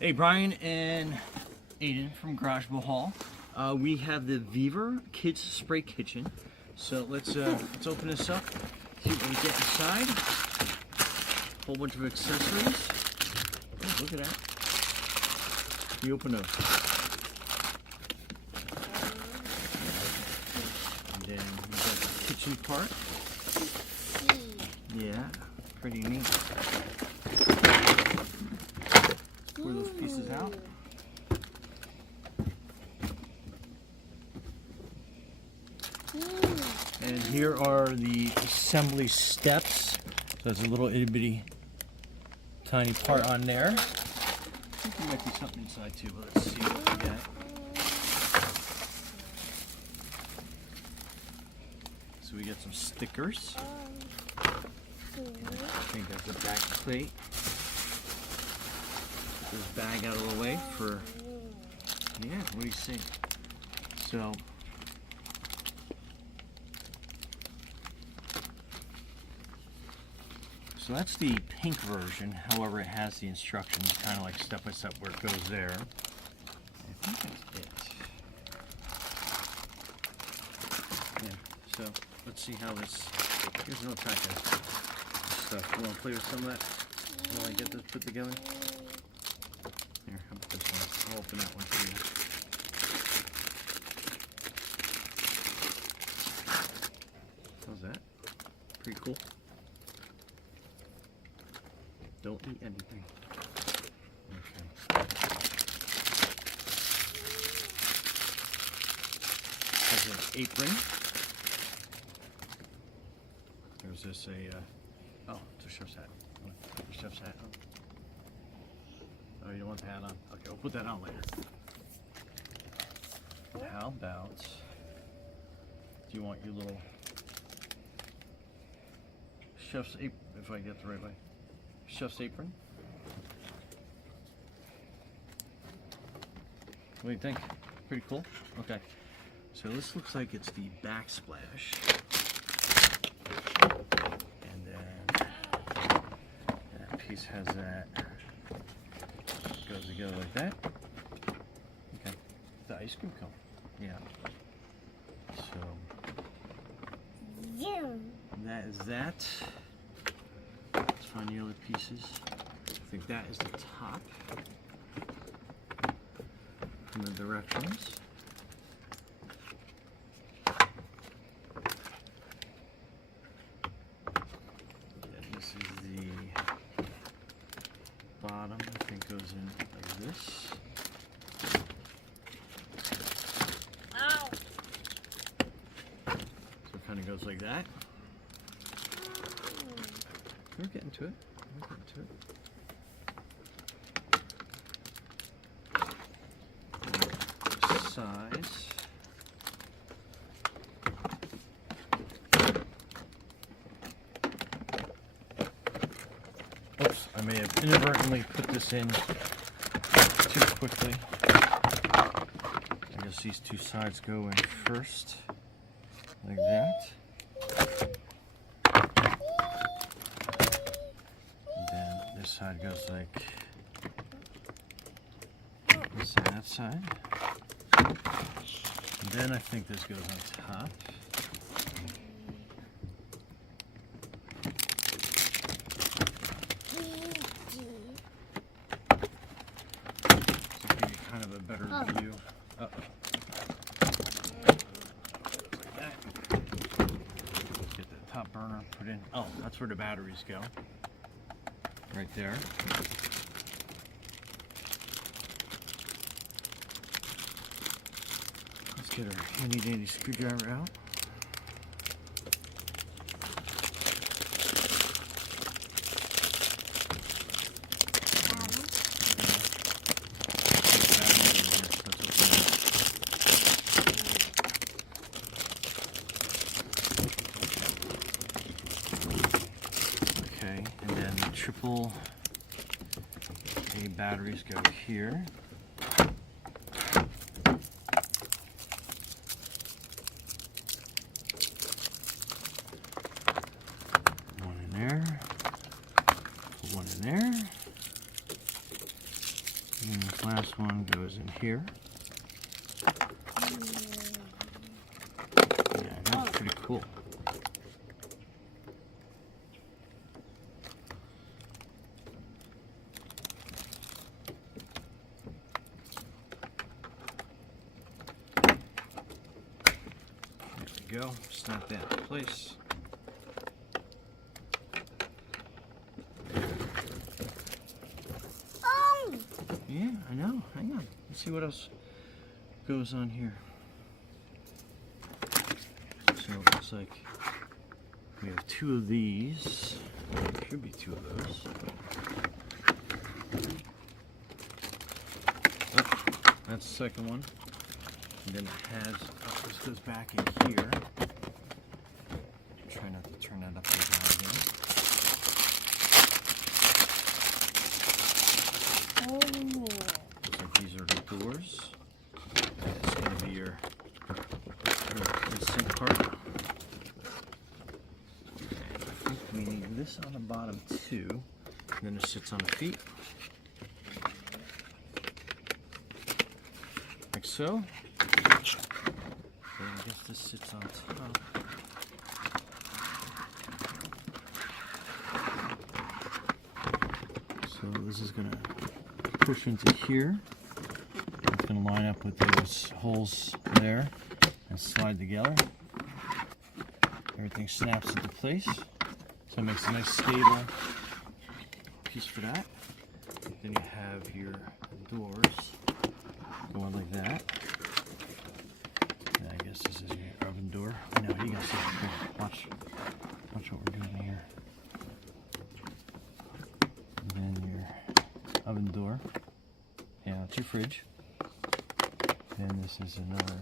Hey, Brian and Aiden from Garage Hall. We have the VEVOR Kids Spray Kitchen. So let's open this up, see what we get inside. A whole bunch of accessories. Oh, look at that. We open up. And then we got the kitchen part. Yeah, pretty neat. Pour those pieces out. And here are the assembly steps. So there's a little itty bitty tiny part on there. I think there might be something inside too, but let's see what we got. So we got some stickers. I think that's a back plate. Put this bag out of the way for, yeah, what do you see? So that's the pink version. However, it has the instructions kind of like step by step where it goes there. I think that's it. Yeah, so let's see how this, here's another pack of stuff. You want to play with some of that while I get this put together? Here, how about this one? I'll open that one for you. How's that? Pretty cool. Don't eat anything. Okay. There's an apron. There's this oh, it's a chef's hat. The chef's hat. Oh, you don't want the hat on? Okay, we'll put that on later. How about, do you want your little chef's apron, if I get the right way? Chef's apron. What do you think? Pretty cool? Okay. So this looks like it's the backsplash. And then that piece has that. Goes together like that. Okay. The ice cream cone. Yeah. So that is that. Let's find the other pieces. I think that is the top. And the directions. And this is the bottom. I think goes in like this. Ow! So it kind of goes like that. We're getting to it. We're getting to it. Size. Oops, I may have inadvertently put this in too quickly. I guess these two sides go in first, like that. This side goes like this and that side. And then I think this goes on top. So give you kind of a better view. Uh-oh. Like that. Get the top burner put in. Oh, that's where the batteries go. Right there. Let's get our handy dandy screwdriver out. Okay, and then the triple A batteries go here. One in there. Put one in there. And this last one goes in here. Yeah, that's pretty cool. There we go. Snap that in place. Yeah, I know. Hang on. Let's see what else goes on here. So it looks like we have 2 of these. There should be 2 of those. Oh, that's the second one. And then it has, this goes back in here. Try not to turn that upside down again. Looks like these are the doors. That's going to be your sink part. And I think we need this on the bottom too. And then it sits on the feet. Like so. And I guess this sits on top. So this is going to push into here. It's going to line up with those holes there and slide together. Everything snaps into place. So it makes a nice stable piece for that. Then you have your doors going like that. And I guess this is your oven door. I know, you guys see it. Watch what we're doing here. And then your oven door. Yeah, that's your fridge. And this is another,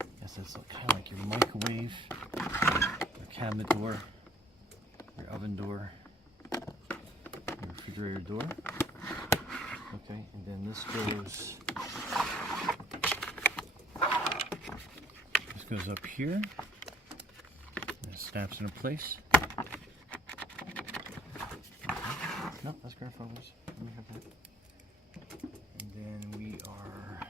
I guess that's kind of like your microwave, your cabinet door, your oven door, your refrigerator door. Okay, and then this goes up here, and it snaps into place. No, that's grandfather's. Let me have that. And then we are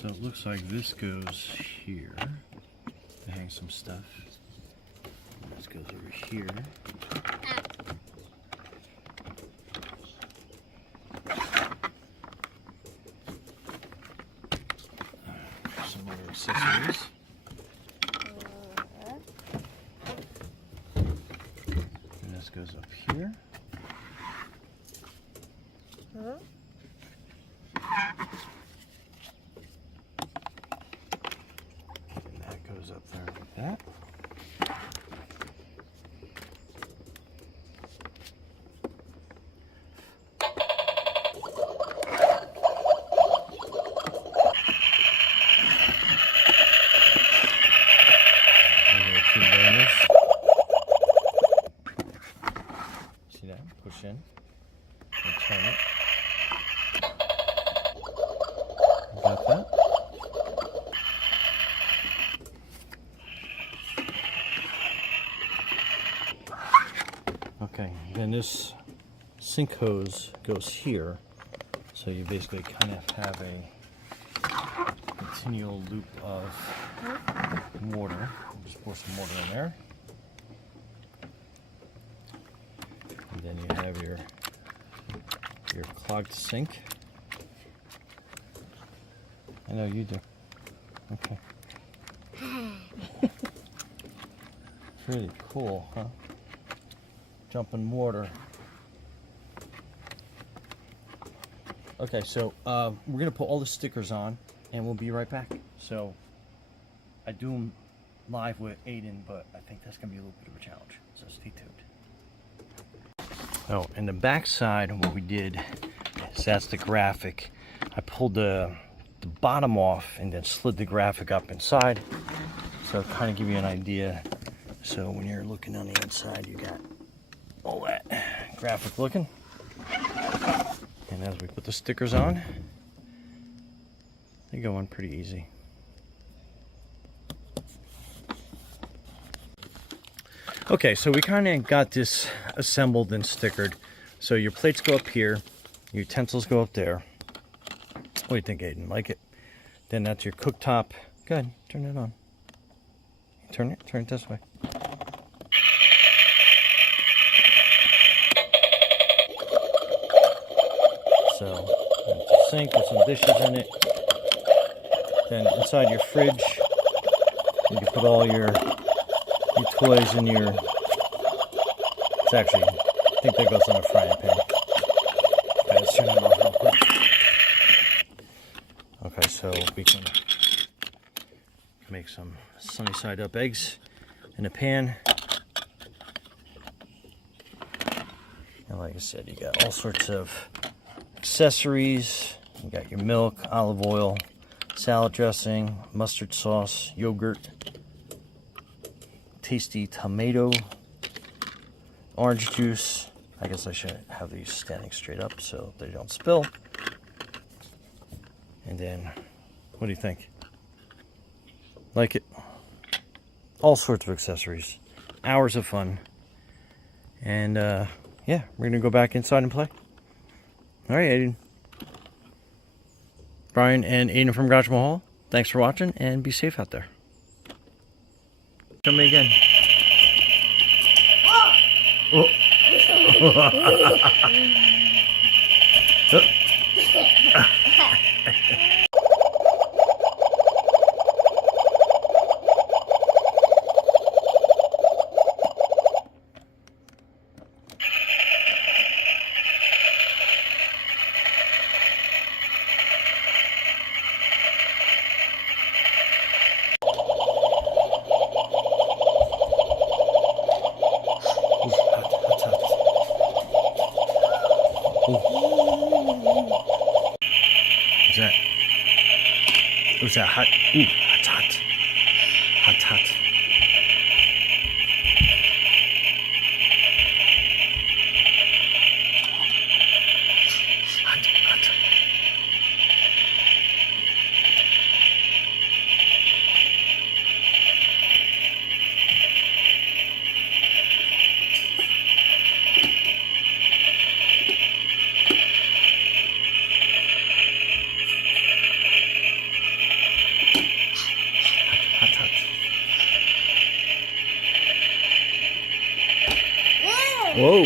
so it looks like this goes here to hang some stuff. This goes over here. Some other accessories. And this goes up here. And that goes up there like that. See that? Push in and turn it. Got that? Okay, then this sink hose goes here, so you basically kind of have a continual loop of water. Just pour some water in there. And then you have your clogged sink. I know you do. Okay. Pretty cool, huh? Jumping water. Okay, so we're gonna put all the stickers on, and we'll be right back. So I do them live with Aiden, but I think that's gonna be a little bit of a challenge. So stay tuned. Oh, and the back side, what we did is that's the graphic. I pulled the bottom off and then slid the graphic up inside, so kind of give you an idea. So when you're looking on the inside, you got all that graphic looking. And as we put the stickers on, they go on pretty easy. Okay, so we kind of got this assembled and stickered. So your plates go up here, your utensils go up there. What do you think, Aiden? Like it? Then that's your cooktop. Go ahead, turn it on. Turn it this way. So, there's a sink with some dishes in it. Then inside your fridge, you can put all your toys in your... It's actually, I think that goes on a frying pan. Okay, let's turn it on real quick. Okay, so we can make some sunny side up eggs in a pan. And like I said, you got all sorts of accessories. You got your milk, olive oil, salad dressing, mustard sauce, yogurt, tasty tomato, orange juice. I guess I should have these standing straight up so they don't spill. And then, what do you think? Like it? All sorts of accessories. Hours of fun. And, yeah, we're going to go back inside and play. All right, Aiden. Brian and Aiden from Garage Mahal, thanks for watching, and be safe out there. Show me again. Oh. What's that? Hot? Ooh, hot, hot. Hot, hot. Hot, hot. Whoa.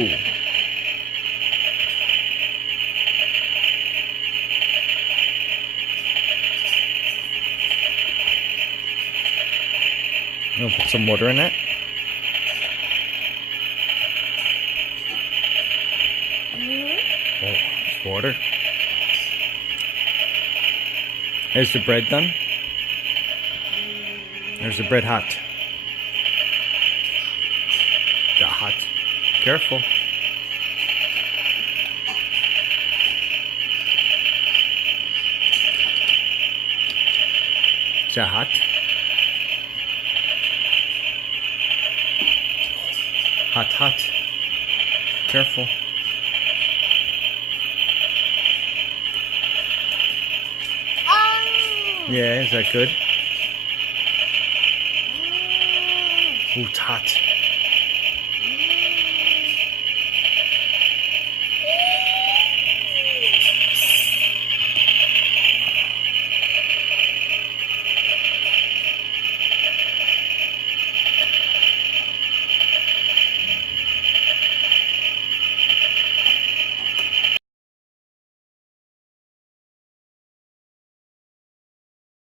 I'll put some water in it. Oh, it's water. Is the bread done? There's the bread hot. Got hot. Careful. Is that hot? Hot, hot. Careful. Yeah, is that good? Ooh, it's hot.